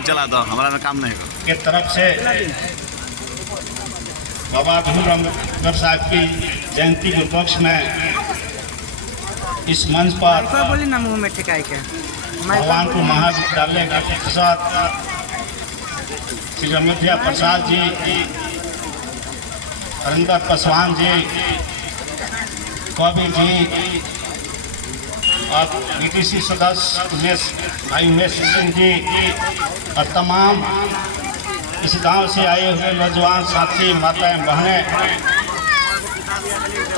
चला दो, हमारा में काम नहीं होगा। के तरफ से बाबा भीमराव अम्बेडकर साहब की जयंती के उपलक्ष्य में इस मंच पर बोली ना मुंह में ठिकाई क्या भगवानपुर महाविद्यालय का प्रोफेसर श्री रमैया प्रसाद जी, हरिंदर पासवान जी, कवि जी और बीटीसी सदस्य भाई उमेश सिंह जी और तमाम इस गांव से आए हुए नौजवान साथी, माताएं, बहनें,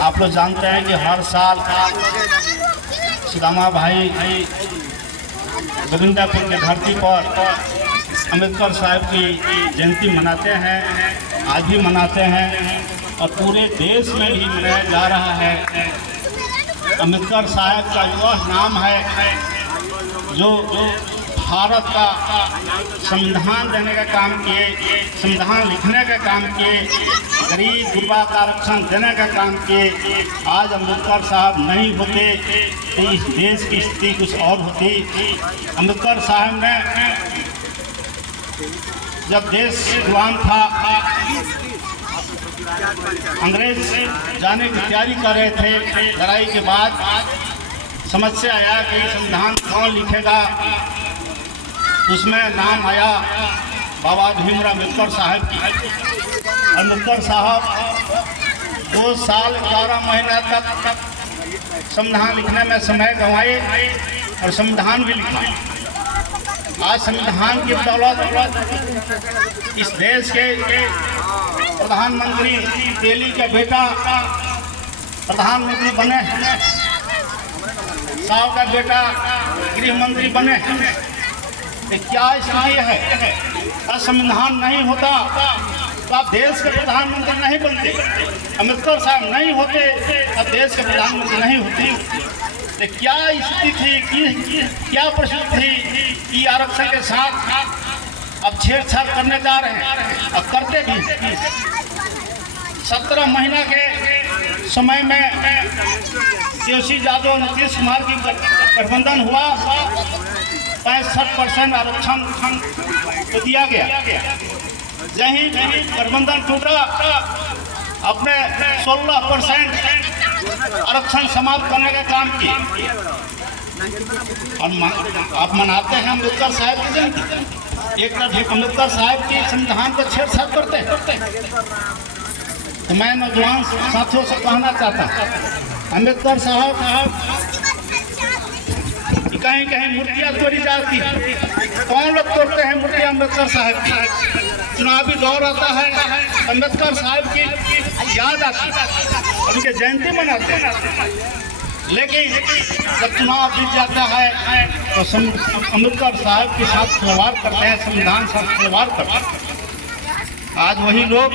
आप लोग जानते हैं कि हर साल सुदामा भाई गोविंदापुर की धरती पर अम्बेडकर साहब की जयंती मनाते हैं, आज भी मनाते हैं और पूरे देश में ही मनाया जा रहा है। अम्बेडकर साहब का वह नाम है जो भारत का संविधान देने का काम किए, संविधान लिखने का काम किए, गरीब गुरबा का आरक्षण देने का काम किए। आज अम्बेडकर साहब नहीं होते तो इस देश की स्थिति कुछ और होती। अम्बेडकर साहब ने जब देश गुलाम था, अंग्रेज जाने की तैयारी कर रहे थे, लड़ाई के बाद समस्या आया कि संविधान कौन लिखेगा। उसमें नाम आया बाबा भीमराव अम्बेडकर साहब की। अम्बेडकर साहब 2 साल 11 महीना तक संविधान लिखने में समय गंवाए और संविधान भी लिखा। आज संविधान की बदौलत इस देश के प्रधानमंत्री दिल्ली के बेटा प्रधानमंत्री बने, साहब का बेटा गृह मंत्री बने। क्या इसलिए है? संविधान नहीं होता तो आप देश के प्रधानमंत्री नहीं बनते। अम्बेडकर साहब नहीं होते अब देश के प्रधानमंत्री नहीं होते। तो क्या स्थिति थी, क्या परिस्थिति थी कि आरक्षण के साथ अब छेड़छाड़ करने जा रहे हैं और करते भी। 17 महीना के समय में केसी यादव, नीतीश कुमार की गठबंधन हुआ, 65% आरक्षण तो दिया गया। यही गठबंधन टूटा, अपने 16% आरक्षण समाप्त करने का काम किया। और आप मनाते हैं अम्बेडकर साहब की जयंती, एक तरफ अम्बेडकर साहब की संविधान को छेड़छाड़ करते हैं। तो मैं नौजवान साथियों से कहना चाहता हूँ, अम्बेडकर साहब कहीं कहीं मूर्तियाँ तोड़ी जाती है। कौन लोग तोड़ते हैं मूर्तियाँ अम्बेडकर साहब की? चुनावी दौर आता है, अम्बेडकर साहब की याद आती है, उनके जयंती मनाते हैं। लेकिन जब चुनाव जीत जाता है तो अम्बेडकर साहब के साथ खिलवाड़ करते हैं, संविधान साथ खिलवाड़ करते हैं। आज वही लोग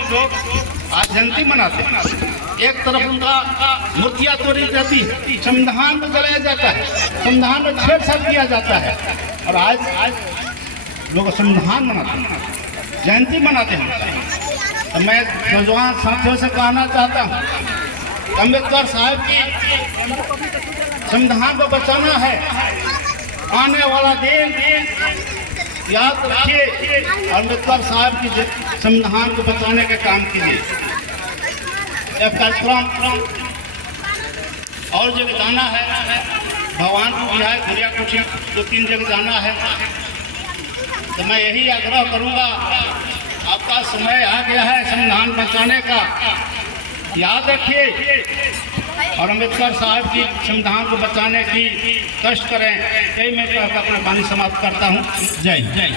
आज जयंती मनाते हैं। एक तरफ उनका मूर्तियाँ तोड़ी जाती है, संविधान में जलाया जाता है, संविधान में छेड़छाड़ किया जाता है। और आज लोग संविधान मनाते हैं, जयंती मनाते हैं। तो मैं नौजवान साथियों से कहना चाहता हूँ, अम्बेडकर साहब की संविधान को बचाना है। आने वाला दिन याद रखिए, अम्बेडकर साहब की संविधान को बचाने का काम कीजिए। एक कार्यक्रम और जगह जाना है, भगवानपुर विधायक गुड़िया कुछ 2-3 जगह जाना है। तो मैं यही आग्रह करूंगा, आपका समय आ गया है संविधान बचाने का, याद रखिए और अम्बेडकर साहब की संविधान को बचाने की कष्ट करें। यही मैं अपना वाणी समाप्त करता हूँ। जय जय।